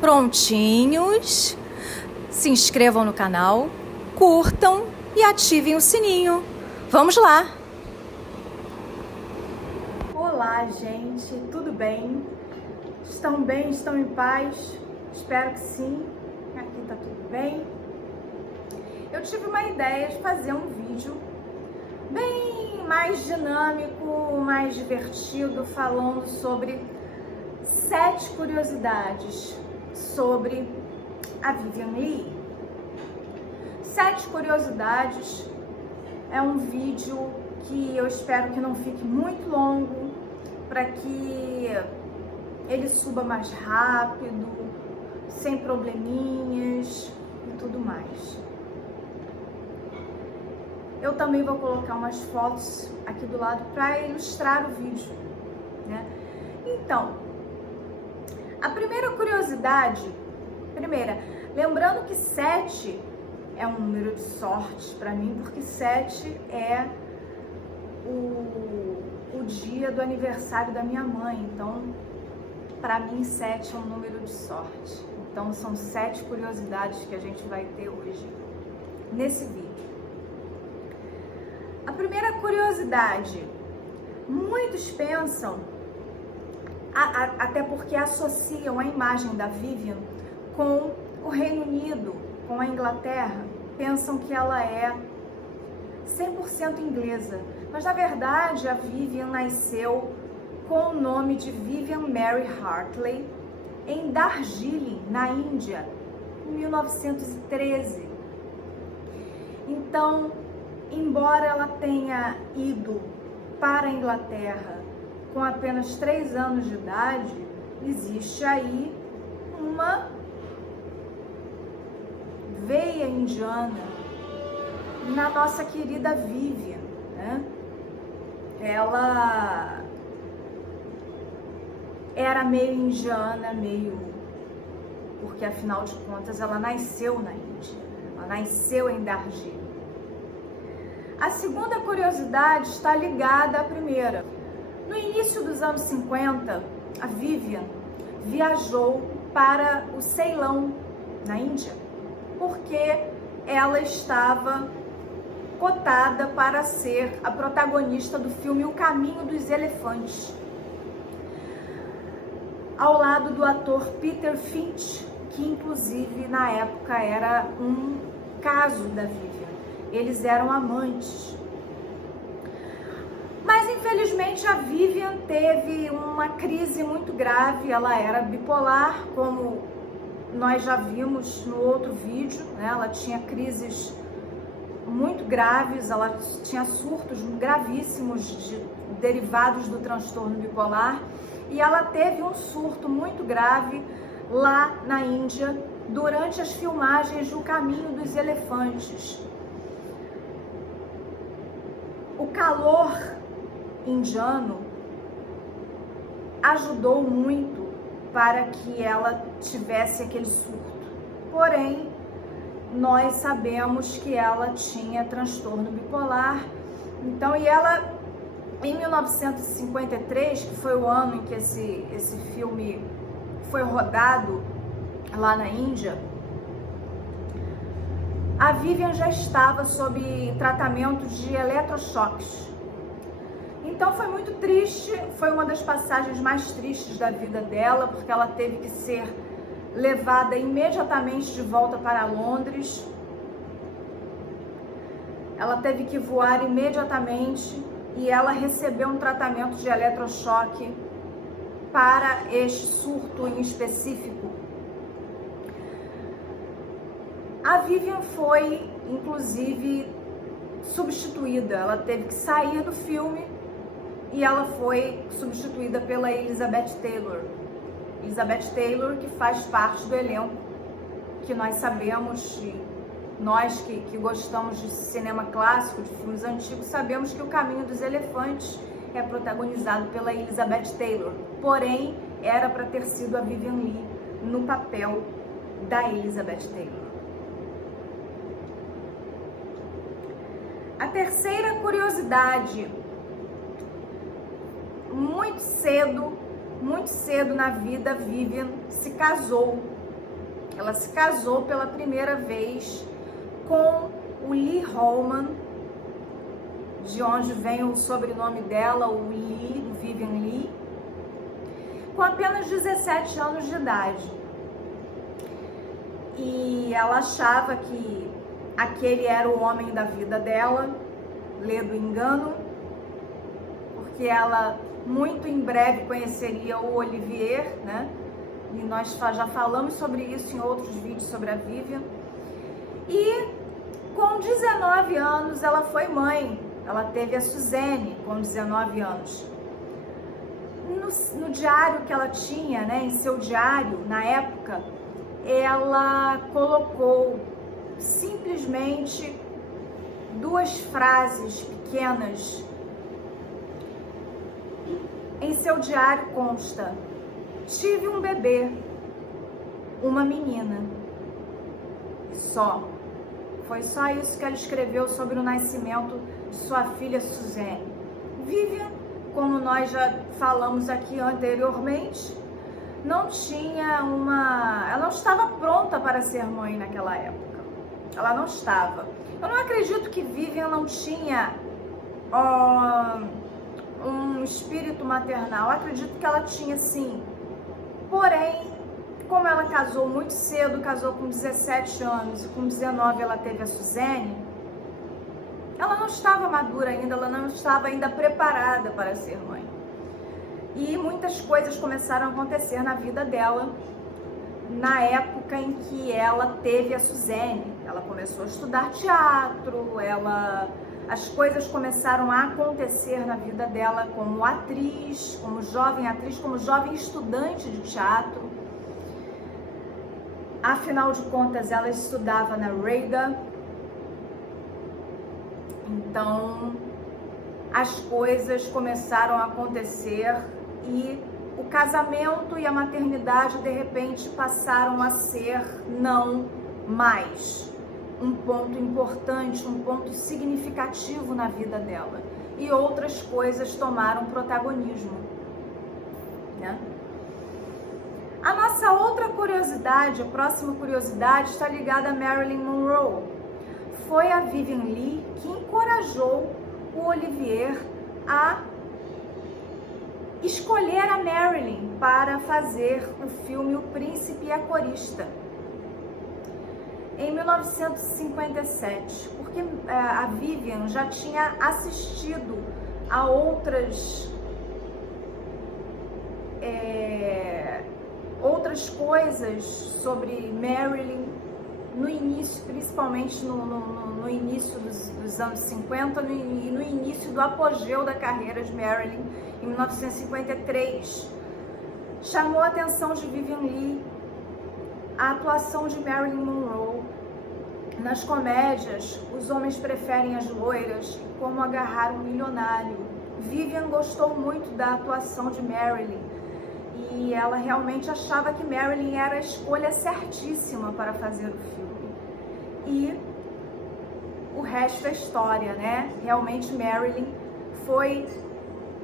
Prontinhos? Se inscrevam no canal, curtam e ativem o sininho. Vamos lá! Olá, gente, tudo bem? Estão bem? Estão em paz? Espero que sim. Aqui tá tudo bem. Eu tive uma ideia de fazer um vídeo bem mais dinâmico, mais divertido, falando sobre 7 curiosidades sobre a Vivian Leigh. 7 curiosidades é um vídeo que eu espero que não fique muito longo, para que ele suba mais rápido, sem probleminhas e tudo mais. Eu também vou colocar umas fotos aqui do lado para ilustrar o vídeo, né? Então, a primeira curiosidade, lembrando que 7 é um número de sorte para mim, porque 7 é o dia do aniversário da minha mãe, então para mim 7 é um número de sorte. Então são 7 curiosidades que a gente vai ter hoje nesse vídeo. A primeira curiosidade, muitos pensam, até porque associam a imagem da Vivian com o Reino Unido, com a Inglaterra, pensam que ela é 100% inglesa, mas na verdade a Vivian nasceu com o nome de Vivian Mary Hartley em Darjeeling, na Índia, em 1913. Então, embora ela tenha ido para a Inglaterra com apenas 3 anos de idade, existe aí uma veia indiana na nossa querida Vivian, né? Ela era meio indiana, porque afinal de contas ela nasceu na Índia, ela nasceu em Darjeeling. A segunda curiosidade está ligada à primeira. No início dos anos 50, a Vivian viajou para o Ceilão, na Índia, porque ela estava cotada para ser a protagonista do filme O Caminho dos Elefantes, ao lado do ator Peter Finch, que inclusive na época era um caso da Vivian. Eles eram amantes. Mas infelizmente a Vivian teve uma crise muito grave, ela era bipolar, como nós já vimos no outro vídeo, né? Ela tinha crises muito graves, ela tinha surtos gravíssimos derivados do transtorno bipolar, e ela teve um surto muito grave lá na Índia durante as filmagens do Caminho dos Elefantes. O calor indiano ajudou muito para que ela tivesse aquele surto. Porém, nós sabemos que ela tinha transtorno bipolar. Então, e ela, em 1953, que foi o ano em que esse filme foi rodado lá na Índia, a Vivian já estava sob tratamento de eletrochoques. Então foi muito triste, foi uma das passagens mais tristes da vida dela, porque ela teve que ser levada imediatamente de volta para Londres. Ela teve que voar imediatamente e ela recebeu um tratamento de eletrochoque para este surto em específico. A Vivian foi, inclusive, substituída. Ela teve que sair do filme e ela foi substituída pela Elizabeth Taylor. Elizabeth Taylor, que faz parte do elenco, que nós sabemos, nós que gostamos de cinema clássico, de filmes antigos, sabemos que O Caminho dos Elefantes é protagonizado pela Elizabeth Taylor. Porém, era para ter sido a Vivian Leigh no papel da Elizabeth Taylor. A terceira curiosidade, muito cedo na vida, Vivian se casou ela se casou pela primeira vez com o Lee Holman, de onde vem o sobrenome dela, o Lee, o Vivian Lee, com apenas 17 anos de idade. E ela achava que aquele era o homem da vida dela, lê do engano, porque ela muito em breve conheceria o Olivier, né? E nós já falamos sobre isso em outros vídeos sobre a Vivian. E com 19 anos ela foi mãe, ela teve a Suzanne com 19 anos. No diário que ela tinha, né, em seu diário, na época, ela colocou simplesmente 2 frases pequenas. Em seu diário consta: tive um bebê, uma menina. Só. Foi só isso que ela escreveu sobre o nascimento de sua filha Suzanne. Vivian, como nós já falamos aqui anteriormente, ela não estava pronta para ser mãe naquela época. Ela não estava. Eu não acredito que Vivian não tinha um espírito maternal. Eu acredito que ela tinha, sim. Porém, como ela casou muito cedo, casou com 17 anos e com 19 ela teve a Suzanne, ela não estava madura ainda, ela não estava ainda preparada para ser mãe. E muitas coisas começaram a acontecer na vida dela na época em que ela teve a Suzanne. Ela começou a estudar teatro, as coisas começaram a acontecer na vida dela como atriz, como jovem estudante de teatro. Afinal de contas, ela estudava na RADA. Então, as coisas começaram a acontecer e o casamento e a maternidade, de repente, passaram a ser não mais um ponto importante, um ponto significativo na vida dela. E outras coisas tomaram protagonismo, né? A nossa outra curiosidade, a próxima curiosidade, está ligada a Marilyn Monroe. Foi a Vivian Lee que encorajou o Olivier a escolher a Marilyn para fazer o filme O Príncipe e a Corista, em 1957, porque a Vivian já tinha assistido a outras coisas sobre Marilyn no início, principalmente no início dos anos 50 e no início do apogeu da carreira de Marilyn, em 1953. Chamou a atenção de Vivian Lee a atuação de Marilyn Monroe. Nas comédias, Os Homens Preferem as Loiras e Como Agarrar um Milionário. Vivian gostou muito da atuação de Marilyn e ela realmente achava que Marilyn era a escolha certíssima para fazer o filme. E o resto é história, né? Realmente Marilyn foi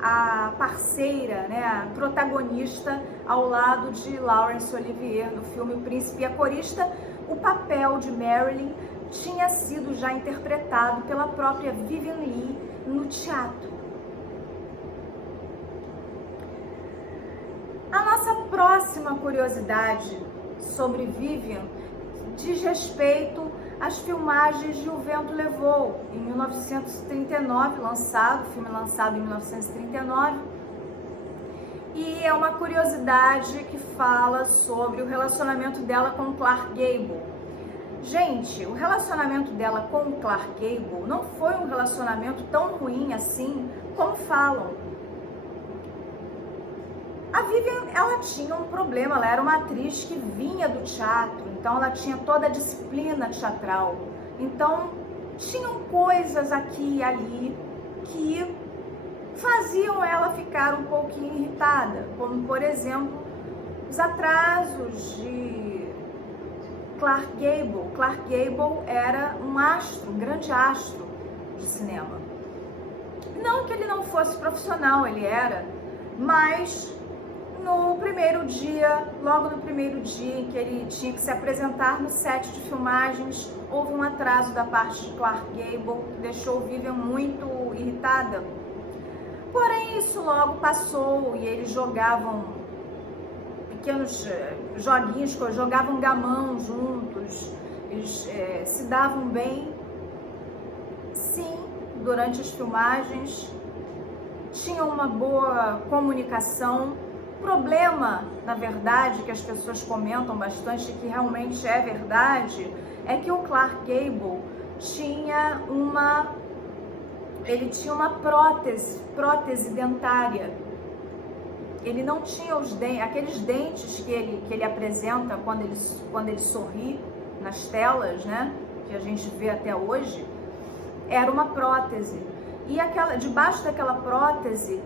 a parceira, né, a protagonista ao lado de Laurence Olivier no filme O Príncipe e a Corista. O papel de Marilyn tinha sido já interpretado pela própria Vivian Lee no teatro. A nossa próxima curiosidade sobre Vivian diz respeito às filmagens de O Vento Levou, em 1939, filme lançado em 1939, e é uma curiosidade que fala sobre o relacionamento dela com Clark Gable. Gente, o relacionamento dela com Clark Gable não foi um relacionamento tão ruim assim como falam. A Vivian, ela tinha um problema, ela era uma atriz que vinha do teatro, então ela tinha toda a disciplina teatral. Então, tinham coisas aqui e ali que faziam ela ficar um pouquinho irritada, como, por exemplo, os atrasos de Clark Gable. Clark Gable era um grande astro de cinema. Não que ele não fosse profissional, ele era, mas no primeiro dia, logo no primeiro dia em que ele tinha que se apresentar no set de filmagens, houve um atraso da parte de Clark Gable, que deixou Vivian muito irritada. Porém, isso logo passou e eles jogavam pequenos joguinhos, jogavam gamão juntos, eles se davam bem. Sim, durante as filmagens, tinham uma boa comunicação. O problema, na verdade, que as pessoas comentam bastante, que realmente é verdade, é que o Clark Gable tinha uma prótese dentária. Ele não tinha aqueles dentes que ele apresenta quando ele sorri nas telas, né, que a gente vê até hoje, era uma prótese. E debaixo daquela prótese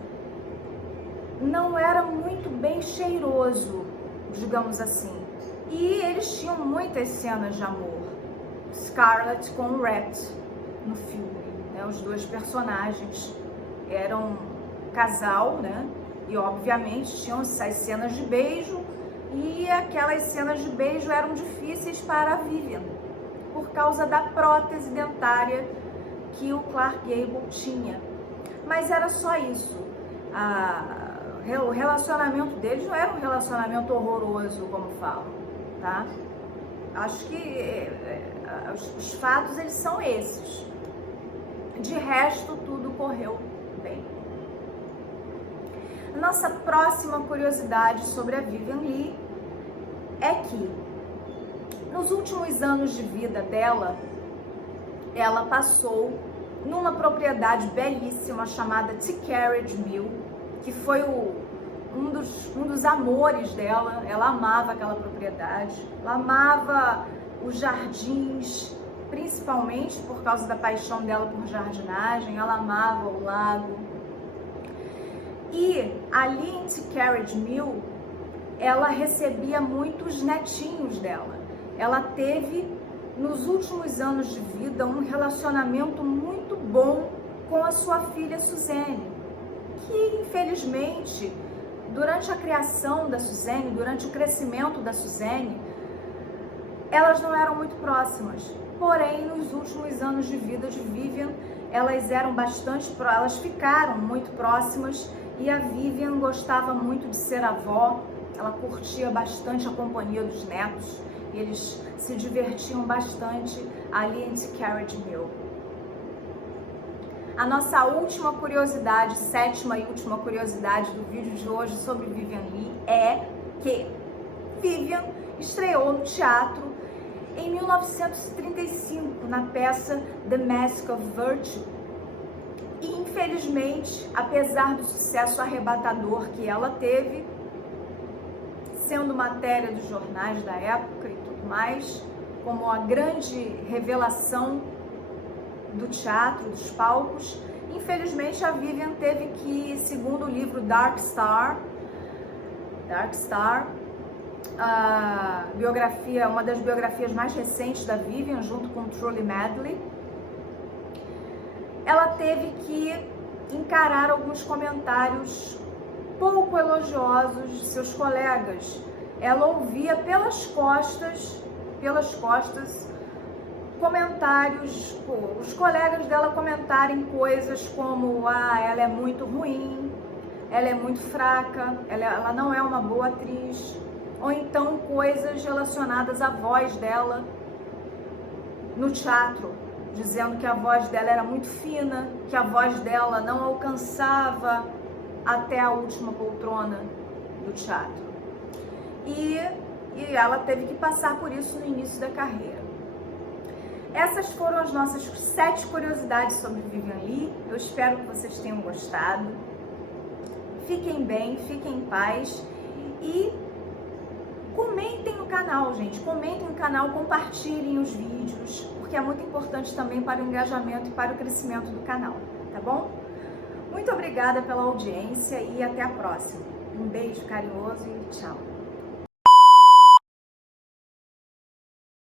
não era muito bem cheiroso, digamos assim. E eles tinham muitas cenas de amor. Scarlett com o Rhett no filme, né? Os dois personagens eram casal, né? E obviamente tinham essas cenas de beijo, e aquelas cenas de beijo eram difíceis para a Vivian, por causa da prótese dentária que o Clark Gable tinha. Mas era só isso. O relacionamento deles não era um relacionamento horroroso, como falam, tá? Acho que os fatos, eles são esses. De resto, tudo correu bem. Nossa próxima curiosidade sobre a Vivian Leigh é que, nos últimos anos de vida dela, ela passou numa propriedade belíssima chamada T Carriage Mill, que foi um dos amores dela. Ela amava aquela propriedade, ela amava os jardins, principalmente por causa da paixão dela por jardinagem. Ela amava o lago. E ali em T Carriage Mill, ela recebia muitos netinhos dela. Ela teve, nos últimos anos de vida, um relacionamento muito bom com a sua filha Suzanne, que infelizmente, durante a criação da Suzanne, durante o crescimento da Suzanne, elas não eram muito próximas. Porém, nos últimos anos de vida de Vivian, elas ficaram muito próximas, e a Vivian gostava muito de ser avó. Ela curtia bastante a companhia dos netos. Eles se divertiam bastante ali em T Carriage Mill. A nossa última curiosidade, sétima e última curiosidade do vídeo de hoje sobre Vivian Leigh é que Vivian estreou no teatro em 1935 na peça The Mask of Virtue. E infelizmente, apesar do sucesso arrebatador que ela teve, sendo matéria dos jornais da época e tudo mais, como a grande revelação do teatro, dos palcos, infelizmente a Vivian teve que, segundo o livro Dark Star, a biografia, uma das biografias mais recentes da Vivian, junto com Trudy Medley, ela teve que encarar alguns comentários pouco elogiosos de seus colegas. Ela ouvia pelas costas comentários, os colegas dela comentarem coisas como: ela é muito ruim, ela é muito fraca, ela não é uma boa atriz, ou então coisas relacionadas à voz dela no teatro, dizendo que a voz dela era muito fina, que a voz dela não alcançava até a última poltrona do teatro. E ela teve que passar por isso no início da carreira. Essas foram as nossas 7 curiosidades sobre Vivian Leigh. Eu espero que vocês tenham gostado. Fiquem bem, fiquem em paz e comentem no canal, gente. Comentem no canal, compartilhem os vídeos, porque é muito importante também para o engajamento e para o crescimento do canal, tá bom? Muito obrigada pela audiência e até a próxima. Um beijo carinhoso e tchau!